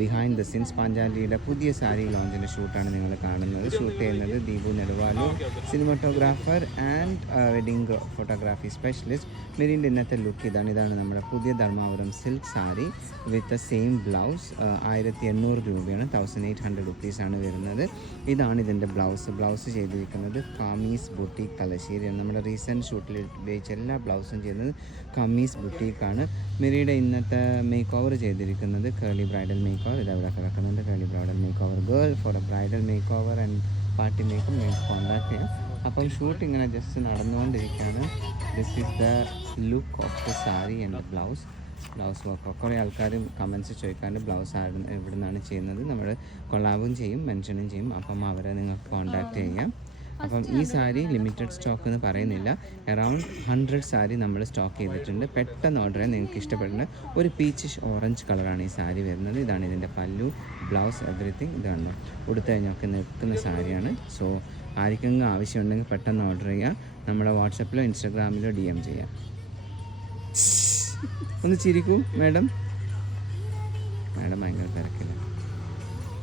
Behind the scenes പാഞ്ചാലിയുടെ പുതിയ സാരി ലോഞ്ചിൻ്റെ ഷൂട്ടാണ് നിങ്ങൾ കാണുന്നത്. ഷൂട്ട് ചെയ്യുന്നത് Deepu Neduvalu, cinematographer and wedding photography specialist. മെരീൻ്റെ ഇന്നത്തെ ലുക്ക് ഇതാണ് നമ്മുടെ പുതിയ Dharmapuram silk sari with same blouse. 1800 രൂപയാണ്, 1800 റുപ്പീസാണ് വരുന്നത്. ഇതാണ് ഇതിൻ്റെ ബ്ലൗസ് ചെയ്തിരിക്കുന്നത് കമീസ് ബുട്ടീക്ക് തലശ്ശേരിയാണ്. നമ്മുടെ റീസെൻറ്റ് ഷൂട്ടിൽ ഉപയോഗിച്ച എല്ലാ ബ്ലൗസും ചെയ്യുന്നത് കമീസ് ബുട്ടീക്കാണ്. മെരീയുടെ ഇന്നത്തെ മേക്ക് ഓവർ ചെയ്തിരിക്കുന്നത് കേളി ബ്രൈഡൽ മേക്ക് ഓവർ. ഇതവിടെ കിടക്കുന്നുണ്ട്, Keli bridal makeover girl. For a bridal makeover and party മേക്കും നിങ്ങൾക്ക് കോൺടാക്ട് ചെയ്യാം. അപ്പം ഷൂട്ട് ഇങ്ങനെ ജസ്റ്റ് നടന്നുകൊണ്ടിരിക്കുകയാണ്. This is the look of the sari and blouse work. കുറേ ആൾക്കാർ കമൻസ് ചോദിക്കാണ്ട് ബ്ലൗസ് എവിടെ നിന്നാണ് ചെയ്യുന്നത്. നമ്മൾ കൊളാബും ചെയ്യും, മെൻഷനും ചെയ്യും. അപ്പം അവരെ നിങ്ങൾക്ക് കോൺടാക്റ്റ് ചെയ്യാം. അപ്പം ഈ സാരി ലിമിറ്റഡ് സ്റ്റോക്ക് എന്ന് പറയുന്നില്ല, അറൗണ്ട് 100 സാരി നമ്മൾ സ്റ്റോക്ക് ചെയ്തിട്ടുണ്ട്. പെട്ടെന്ന് ഓർഡർ ചെയ്യാൻ നിങ്ങൾക്ക് ഇഷ്ടപ്പെടുന്ന ഒരു പീച്ചിഷ് ഓറഞ്ച് കളറാണ് ഈ സാരി വരുന്നത്. ഇതാണ് ഇതിൻ്റെ പല്ലു, ബ്ലൗസ്, എവറിത്തിങ്. ഇതാണ് ഉടുത്ത് കഴിഞ്ഞൊക്കെ നിൽക്കുന്ന സാരിയാണ്. സോ ആർക്കെങ്കിലും ആവശ്യമുണ്ടെങ്കിൽ പെട്ടെന്ന് ഓർഡർ ചെയ്യുക. നമ്മുടെ വാട്സപ്പിലോ ഇൻസ്റ്റാഗ്രാമിലോ DM ചെയ്യാം. ഒന്ന് ചിരിക്കൂ മാഡം ഭയങ്കര തിരക്കില്ല.